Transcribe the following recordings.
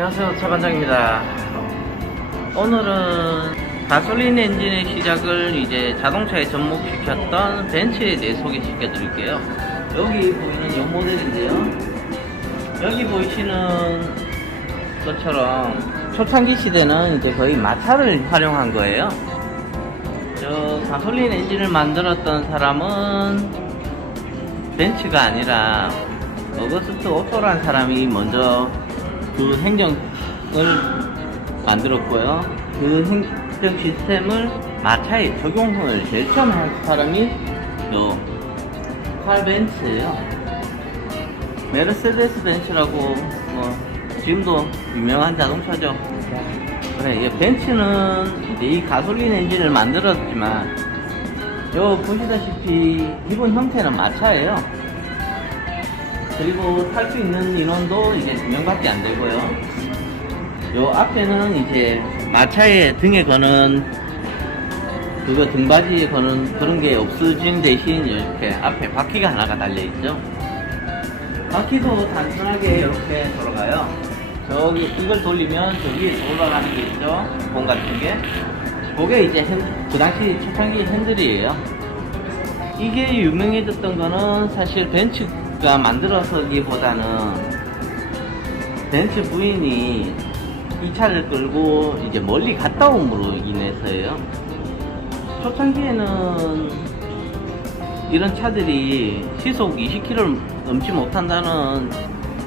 안녕하세요, 차반장입니다. 오늘은 가솔린 엔진의 시작을 이제 자동차에 접목시켰던 벤츠에 대해 소개시켜 드릴게요. 여기 보이는 이 모델인데요, 여기 보이시는 것처럼 초창기 시대는 이제 거의 마차를 활용한 거예요. 저 가솔린 엔진을 만들었던 사람은 벤츠가 아니라 어거스트 오토라는 사람이 먼저 그 행정을 만들었고요. 그 행정 시스템을 마차에 적용을 제일 처음 한 사람이 요 칼 벤츠예요. 메르세데스 벤츠라고 뭐 지금도 유명한 자동차죠. 그래, 이 벤츠는 이제 이 가솔린 엔진을 만들었지만 요 보시다시피 기본 형태는 마차예요. 그리고 탈 수 있는 인원도 이제 2명밖에 안 되고요. 요 앞에는 이제 마차의 등에 거는 그거 등받이에 거는 그런 게 없어진 대신 이렇게 앞에 바퀴가 하나가 달려 있죠. 바퀴도 단순하게 이렇게 돌아가요. 저기 이걸 돌리면 저 위에 돌아가는 게 있죠. 공 같은 게. 그게 이제 그 당시 초창기 핸들이에요. 이게 유명해졌던 거는 사실 벤츠가 만들어서기보다는 벤츠 부인이 이 차를 끌고 이제 멀리 갔다 옴으로 인해서예요. 초창기에는 이런 차들이 시속 20km를 넘지 못한다는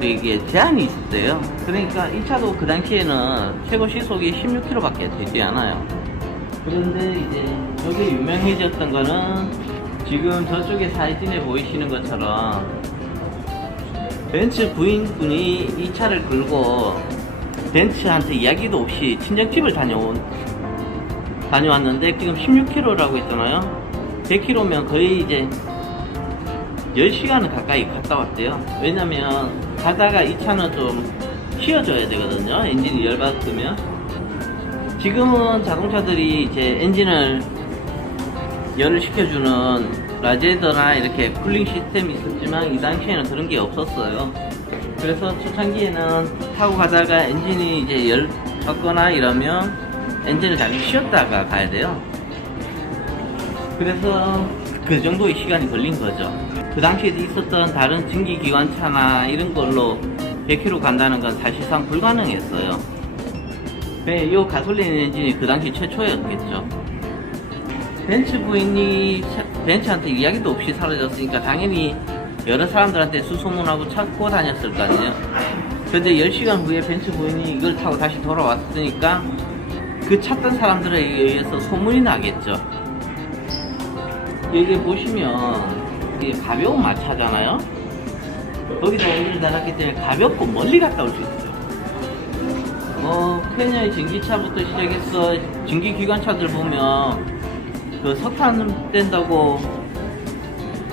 이게 제한이 있었대요. 그러니까 이 차도 그 당시에는 최고 시속이 16km밖에 되지 않아요. 그런데 이제 여기 유명해졌던 거는 지금 저쪽에 사진에 보이시는 것처럼 벤츠 부인분이 이 차를 끌고 벤츠한테 이야기도 없이 친정집을 다녀왔는데 지금 16km라고 했잖아요. 100km면 거의 이제 10시간은 가까이 갔다 왔대요. 왜냐면 가다가 이 차는 좀 쉬어줘야 되거든요. 엔진이 열받으면. 지금은 자동차들이 이제 엔진을 열을 식혀주는 라제더나 이렇게 쿨링 시스템이 있었지만 이 당시에는 그런 게 없었어요. 그래서 초창기에는 타고 가다가 엔진이 이제 열 떴거나 이러면 엔진을 잠시 쉬었다가 가야 돼요. 그래서 그 정도의 시간이 걸린 거죠. 그 당시에 있었던 다른 증기기관차나 이런 걸로 100km 간다는 건 사실상 불가능했어요. 이 가솔린 엔진이 그 당시 최초였겠죠. 벤츠 부인이 벤츠한테 이야기도 없이 사라졌으니까 당연히 여러 사람들한테 수소문하고 찾고 다녔을 거 아니에요. 근데 10시간 후에 벤츠 부인이 이걸 타고 다시 돌아왔으니까 그 찾던 사람들에 의해서 소문이 나겠죠. 여기 보시면 이게 가벼운 마차잖아요. 거기다 엔진을 달았기 때문에 가볍고 멀리 갔다 올 수 있어요. 케냐의 전기차부터 시작해서 전기기관차들 보면 그 석탄 뗀다고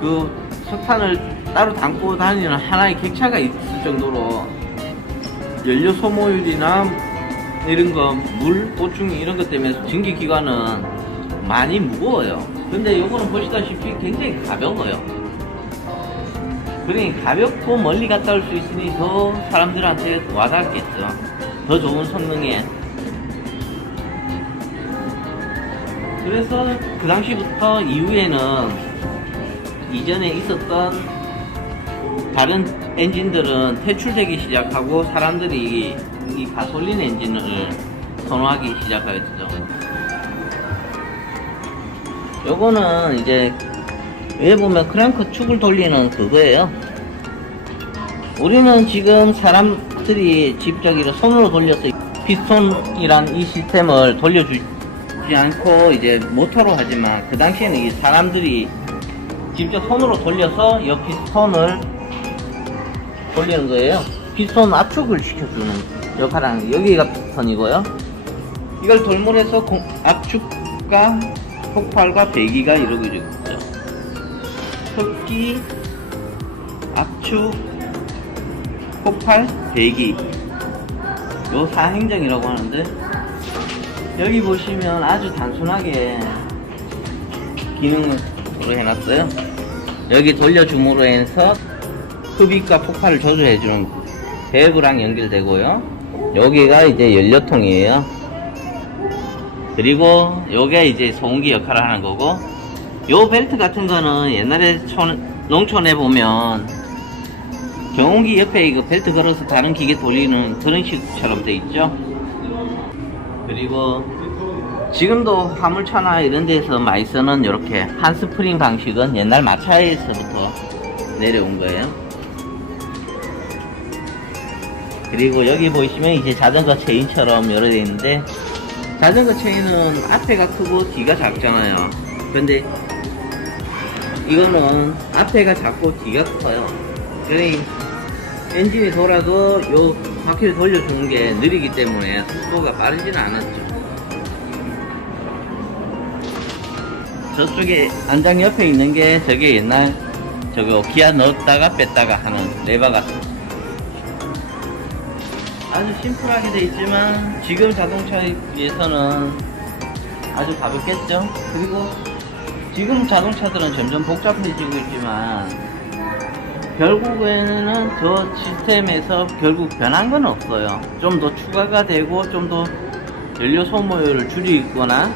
그 석탄을 따로 담고 다니는 하나의 객차가 있을 정도로 연료 소모율이나 이런 거, 물 보충 이런 것 때문에 전기기관은 많이 무거워요. 근데 요거는 보시다시피 굉장히 가벼워요. 그러니 가볍고 멀리 갔다 올 수 있으니 더 사람들한테 와닿겠죠. 더 좋은 성능에. 그래서 그 당시부터 이후에는 이전에 있었던 다른 엔진들은 퇴출되기 시작하고 사람들이 이 가솔린 엔진을 선호하기 시작하겠죠. 요거는 이제 위에 보면 크랭크 축을 돌리는 그거예요. 우리는 지금 사람들이 직접적으로 손으로 돌려서 피스톤이란 이 시스템을 돌려주지 않고 이제 모터로 하지만 그 당시에는 이 사람들이 직접 손으로 돌려서 이 피스톤을 돌리는 거예요. 피스톤 압축을 시켜주는 역할을 하는 게 여기가 피스톤이고요. 이걸 돌물해서 압축과 폭발과 배기가 이루어지고 있죠. 흡기, 압축, 폭발, 배기, 요 사행정이라고 하는데 여기 보시면 아주 단순하게 기능으로 해놨어요. 여기 돌려줌으로 해서 흡입과 폭발을 저조해주는 밸브랑 연결되고요. 여기가 이제 연료통이에요. 그리고 요게 이제 소음기 역할을 하는 거고, 요 벨트 같은 거는 옛날에 농촌에 보면 경운기 옆에 이거 벨트 걸어서 다른 기계 돌리는 그런 식처럼 돼 있죠. 그리고 지금도 화물차나 이런 데서 많이 쓰는 이렇게 한스프링 방식은 옛날 마차에서부터 내려온 거예요. 그리고 여기 보시면 이제 자전거 체인처럼 여러 개 있는데, 자전거 체인은 앞에가 크고 뒤가 작잖아요. 근데 이거는 앞에가 작고 뒤가 커요. 그러니 엔진이 돌아도 요 바퀴를 돌려주는 게 느리기 때문에 속도가 빠르지는 않았죠. 저쪽에 안장 옆에 있는 게 저게 옛날 저거 기아 넣었다가 뺐다가 하는 레바 같은, 아주 심플하게 돼 있지만 지금 자동차에 비해서는 아주 가볍겠죠. 그리고 지금 자동차들은 점점 복잡해지고 있지만 결국에는 저 시스템에서 결국 변한 건 없어요. 좀 더 추가가 되고 좀 더 연료 소모율을 줄이거나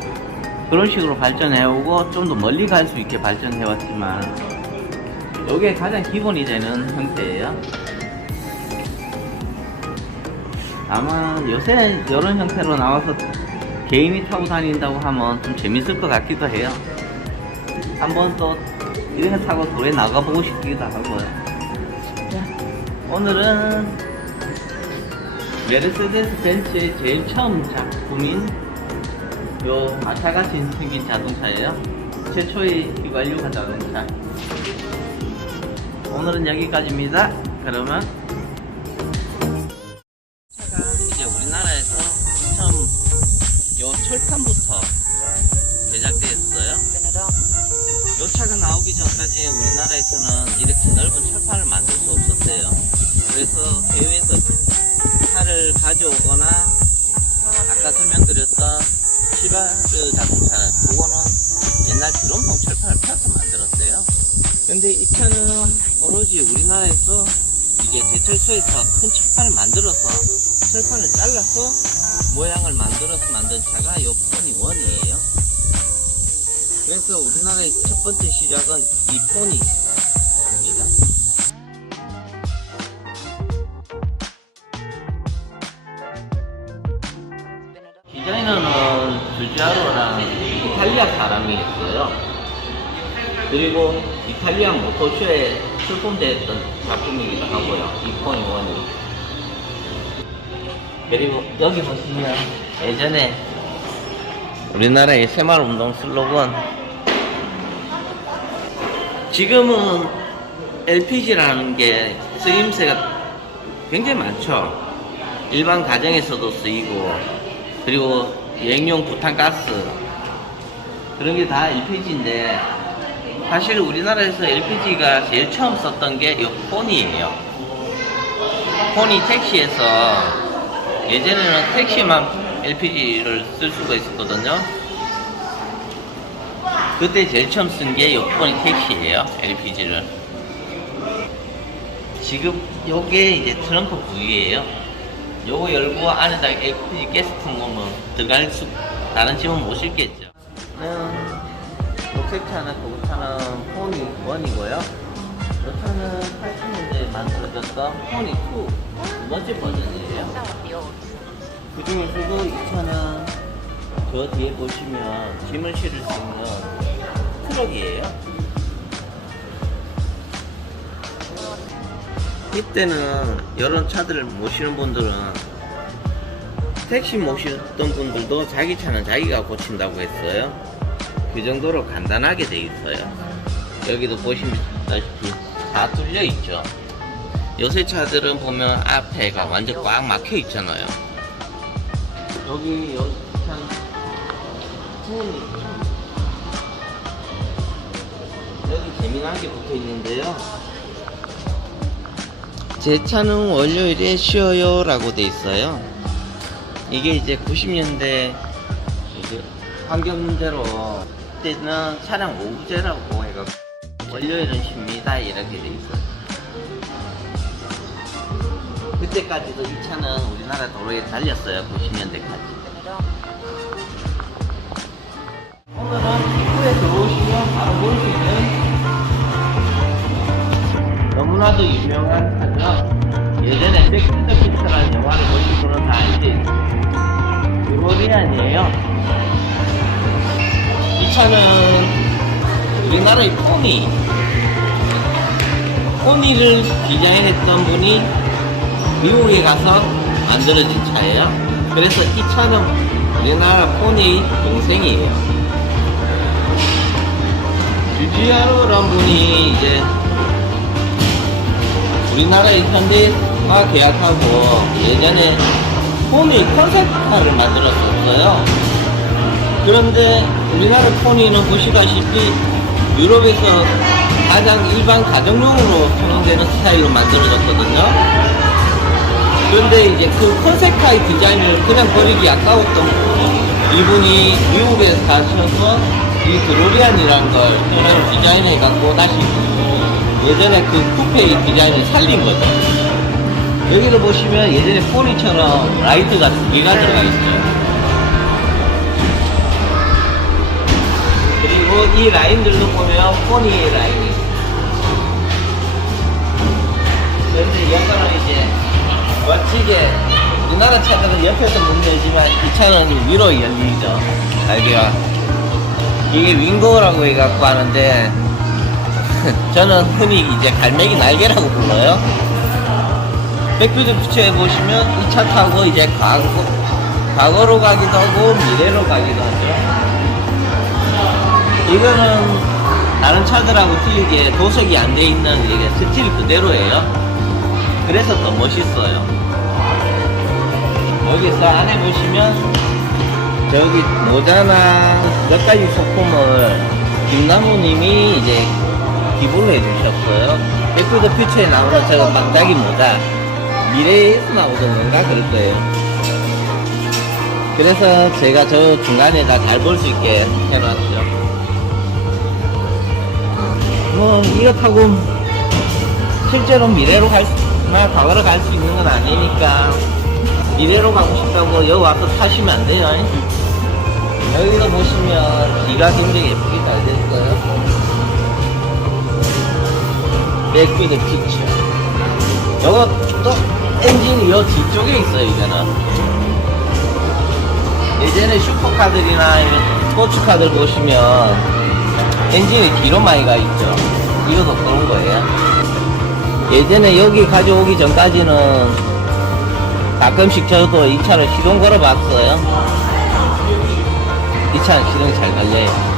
그런 식으로 발전해오고 좀 더 멀리 갈 수 있게 발전해왔지만 이게 가장 기본이 되는 형태예요. 아마 요새 이런 형태로 나와서 개인이 타고 다닌다고 하면 좀 재밌을 것 같기도 해요. 한번 또 이런 거 타고 도로에 나가보고 싶기도 하고요. 오늘은 메르세데스 벤츠의 제일 처음 작품인 요 마차같이 생긴 자동차예요. 최초의 휘발유가 자동차. 오늘은 여기까지입니다. 그러면 차가 이제 우리나라에서 처음 요 철판부터 제작되었어요. 요 차가 나오기 전까지 우리나라에서는 이렇게 넓은 철판을 만들 수 없었어요. 그래서 해외에서 차를 가져오거나 아까 설명드렸던 시바르 자동차는 그거는 옛날 드럼통 철판을 펴서 만들었어요. 근데 이 차는 오로지 우리나라에서 이제 제철소에서 큰 철판을 만들어서 철판을 잘라서 모양을 만들어서 만든 차가 요 포니 1이에요. 그래서 우리나라의 첫 번째 시작은 이 포니입니다. 디자이너는 주지아로랑 이탈리아 사람이었어요. 그리고 이탈리아 모터쇼에 출품됐던 작품이기도 하고요. 이 포니 1이. 그리고 여기 보시면 예전에 우리나라의 새마을운동 슬로건, 지금은 LPG라는 게 쓰임새가 굉장히 많죠. 일반 가정에서도 쓰이고, 그리고 여행용 부탄가스 그런 게 다 LPG인데, 사실 우리나라에서 LPG가 제일 처음 썼던 게 이 포니예요. 포니 택시에서 예전에는 택시만 LPG를 쓸 수가 있었거든요. 그때 제일 처음 쓴 게 이 포니 택시예요. LPG를. 지금 요게 이제 트렁크 부위예요. 요거 열고 안에다가 LPG 가스통 넣으면 들어갈 수, 다른 집은 못 실겠죠. 녹색 차는 고급차는 포니 1이고요. 이 차는 80년대에 만들어졌던 포니 2 두 번째 버전이에요. 그 중에서도 이 차는 저 뒤에 보시면 짐을 실을 수 있는 트럭이에요. 이때는 이런 차들을 모시는 분들은, 택시 모시던 분들도 자기 차는 자기가 고친다고 했어요. 그 정도로 간단하게 돼 있어요. 여기도 보시다시피 다 뚫려 있죠. 요새 차들은 보면 앞에가 완전 꽉 막혀 있잖아요. 여기 참 부분이 여기 재미난 게 붙어 있는데요. 제 차는 월요일에 쉬어요 라고 돼 있어요. 이게 이제 90년대 이제 환경 문제로 그때는 차량 오부제라고 해가지고 월요일은 쉽니다 이렇게 돼 있어요. 그때까지도 이 차는 우리나라 도로에 달렸어요. 90년대까지. 오늘은 입구에 들어오시면 바로 볼 수 있는 너무나도 유명한 차죠. 예전에 백투더퓨처라는 영화를 보신 분은 다 알지. 드로리안이에요. 이 차는 우리나라의 포니를 디자인했던 분이 미국에 가서 만들어진 차예요. 그래서 이 차는 우리나라 포니의 동생이에요. 유지아로라는 분이 이제 우리나라의 현대화 계약하고 예전에 포니 컨셉카를 만들었었어요. 그런데 우리나라 포니는 보시다시피 유럽에서 가장 일반 가정용으로 사용되는 스타일로 만들어졌거든요. 그런데 이제 그 컨셉카의 디자인을 그냥 버리기 아까웠던 이분이 미국에 가셔서 이 드로리안이라는 걸 새로 디자인해 갖고 다시 예전에 그 쿠페의 디자인을 살린 거죠. 여기를 보시면 예전에 포니처럼 라이트가 2개가 들어가 있어요. 그리고 이 라인들도 보면 포니의 라인이 있어요. 그런데 이거는 이제 멋지게 우리나라 차들은 옆에서 문 열지만 이 차는 위로 열리죠. 날개가. 이게 윙거라고 해갖고 하는데 저는 흔히 이제 갈매기 날개라고 불러요. 백투더퓨처에 보시면 이 차 타고 이제 과거로 가기도 하고 미래로 가기도 하죠. 이거는 다른 차들하고 틀리게 도색이 안 돼 있는 이게 스틸 그대로예요. 그래서 더 멋있어요. 여기서 안에 보시면 저기 모자나 몇 가지 소품을 김나무님이 이제 기부를 해주셨어요. 백투더퓨처에 나오는 저거 막대기 모자 미래에서 나오던 건가 그럴 거예요. 그래서 제가 저 중간에다 잘 볼 수 있게 해놨죠. 뭐 이거 타고 실제로 미래로 나 과거로 갈 수 있는 건 아니니까 미래로 가고 싶다고 여기 와서 타시면 안 돼요. 여기도 보시면 뒤가 굉장히 예쁘게 잘 됐어요. 백투더퓨처. 요거 또 엔진이 요 뒤쪽에 있어요. 이거는 예전에 슈퍼카들이나 아니면 스포츠카들 보시면 엔진이 뒤로 많이 가 있죠. 이것도 그런 거예요. 예전에 여기 가져오기 전까지는 가끔씩 저도 이 차를 시동 걸어 봤어요. 이 차는 시동이 잘 달려요.